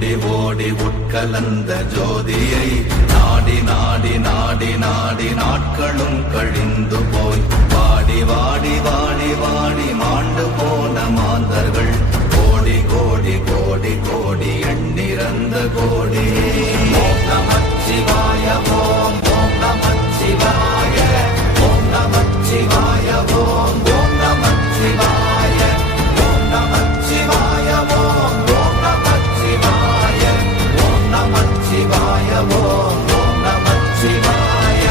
ஓடி ஓடி உட்கலந்த ஜோதியை நாடி நாடி நாடி நாடி நாட்களும் கழிந்து போய் வாடி வாடி வாடி வாடி மாண்டு போன மாந்தர்கள் கோடி கோடி கோடி கோடி எண்ணிறந்த கோடி. ஓம் நமச்சிவாய ஓம் ஓம் நமச்சிவாய ஓம் நமச்சிவாய ஓம் ஓம் நமச்சிவாய ஓம் நமச்சிவாய ஓம் ஓம் நமச்சிவாய ஓம் நமச்சிவாய ஓம் ஓம் நமச்சிவாய.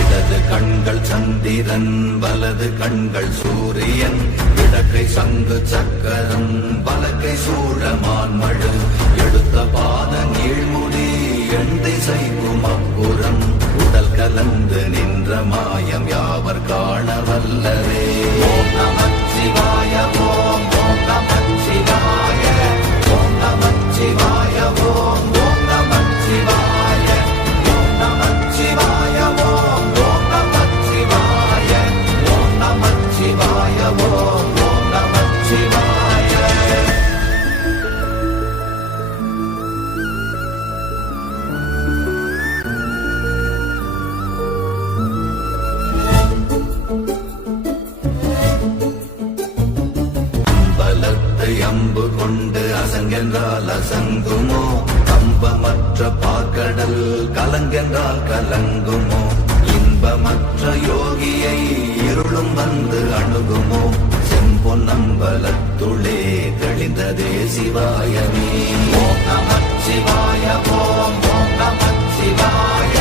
இடது கண்கள் சந்திரன் வலது கண்கள் சூரியன் இடக்கை சங்கு சக்கரம் வலக்கை சூழமான்மழு எடுத்த பாத நீழ்முடி எண் திசைக்கும் அப்புறம் உடல் கலந்து நின்ற மாயம் யாவர் காண வல்லரே. ஓம் நமச்சிவாய ஓம் ஓம் நமச்சிவாய ஓம் நமச்சிவாய ஓம் ஓம் நமச்சிவாய ஓம் நமச்சிவாய ஓம் ஓம் நமச்சிவாய ஓம் நமச்சிவாய ஓம் ஓம் நமச்சிவாய. அம்பு கொண்டு அசங்கென்றால் அசங்குமோ கம்பமற்ற பார்க்கடல் கலங்கென்றால் கலங்குமோ இன்பமற்ற யோகியை இருளும் வந்து அணுகுமோ செம்பொன்னம்பலத்துளே தெளிந்ததே சிவாயமே. ஓம் நமச்சிவாய ஓம் ஓம் நமச்சிவாய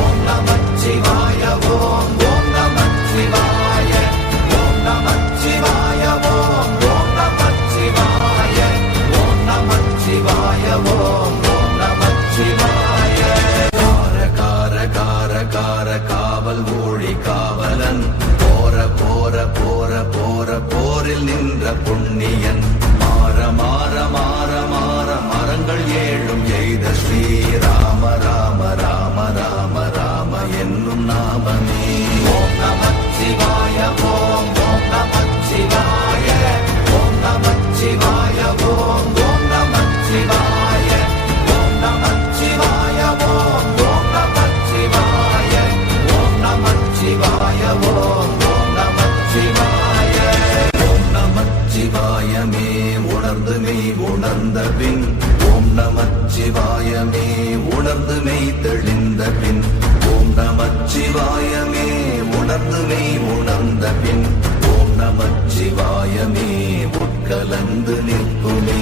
ஓம் நமச்சிவாய ஓம் ஓம் நமச்சிவாய ஓம் நமச்சிவாய ஓம் ஓம் நமச்சிவாய ஓம் நமச்சிவாய ஓம் ஓம் நமச்சிவாய. கார கார கார கார காவல் ஊழி காவலன் போர போர போர போர போரில் நின்ற புண்ணியன் மாற மாற மாற மாற மரங்கள் ஏழும் எய்த ஸ்ரீராம ராம ராம ராம ராம என்னும் நாமமே. ஓம் நமச்சிவாய ஓம் ஓம் நமச்சிவாய ஓம் நமச்சிவாய ஓம் ஓம் நமச்சிவாய ஓம் நமச்சிவாய ஓம் ஓம் நமச்சிவாய ஓம் நமச்சிவாய ஓம் ஓம் நமச்சிவாய. ஓம் நமச்சிவாயமே உணர்ந்து மெய் உணர்ந்த பின் ஓம் நமச்சிவாயமே உணர்ந்து மெய் தெளிந்த பின் ஓம் நமச்சிவாயமே உணர்ந்து மெய் உணர்ந்த பின் ஓம் நமச்சிவாயமே உட்கலந்து நிற்குமே.